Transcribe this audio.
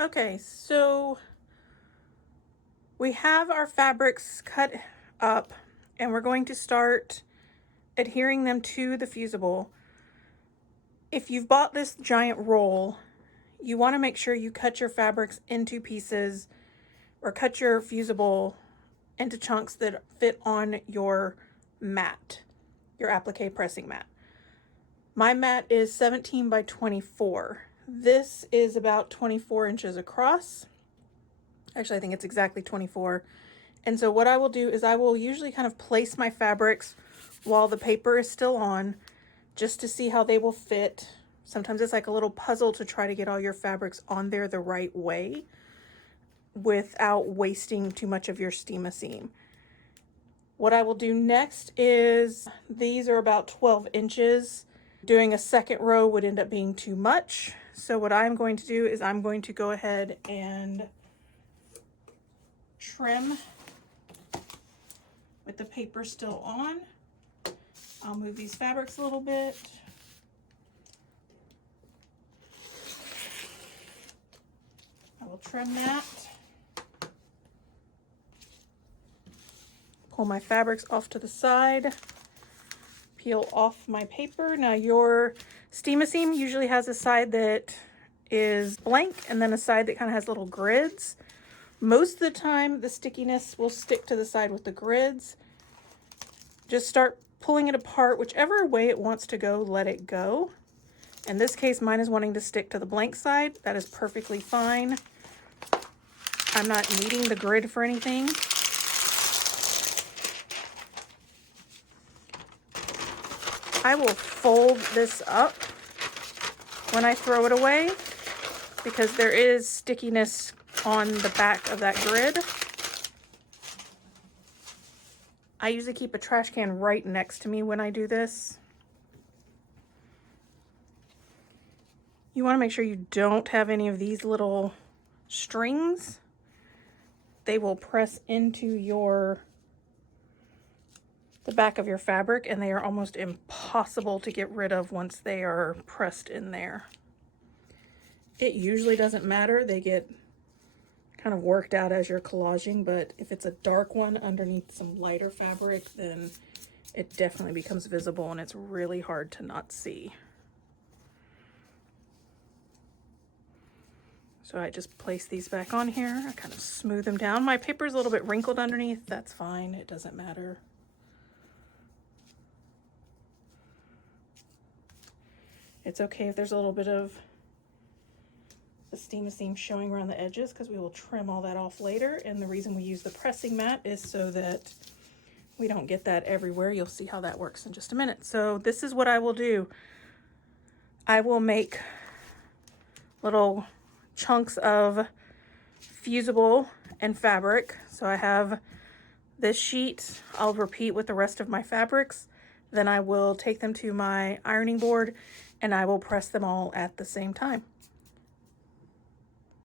Okay, so we have our fabrics cut up and we're going to start adhering them to the fusible. If you've bought this giant roll, you want to make sure you cut your fabrics into pieces or cut your fusible into chunks that fit on your mat, your applique pressing mat. My mat is 17 by 24. This is about 24 inches across. Actually, I think it's exactly 24. And so what I will do is I will usually kind of place my fabrics while the paper is still on, just to see how they will fit. Sometimes it's like a little puzzle to try to get all your fabrics on there the right way without wasting too much of your steam-a-seam. What I will do next is, these are about 12 inches. Doing a second row would end up being too much. So what I'm going to do is I'm going to go ahead and trim with the paper still on. I'll move these fabrics a little bit. I will trim that. Pull my fabrics off to the side. Peel off my paper. Now your steam-a-seam usually has a side that is blank and then a side that kind of has little grids. Most of the time the stickiness will stick to the side with the grids. Just start pulling it apart. Whichever way it wants to go, let it go. In this case, mine is wanting to stick to the blank side. That is perfectly fine. I'm not needing the grid for anything. I will fold this up when I throw it away because there is stickiness on the back of that grid. I usually keep a trash can right next to me when I do this. You want to make sure you don't have any of these little strings. They will press into the back of your fabric and they are almost impossible to get rid of once they are pressed in there. It usually doesn't matter. They get kind of worked out as you're collaging, but if it's a dark one underneath some lighter fabric, then it definitely becomes visible and it's really hard to not see. So I just place these back on here. I kind of smooth them down. My paper is a little bit wrinkled underneath. That's fine. It doesn't matter. It's okay if there's a little bit of the steam-a-seam showing around the edges because we will trim all that off later. And the reason we use the pressing mat is so that we don't get that everywhere. You'll see how that works in just a minute. So this is what I will do. I will make little chunks of fusible and fabric. So I have this sheet. I'll repeat with the rest of my fabrics. Then I will take them to my ironing board and I will press them all at the same time.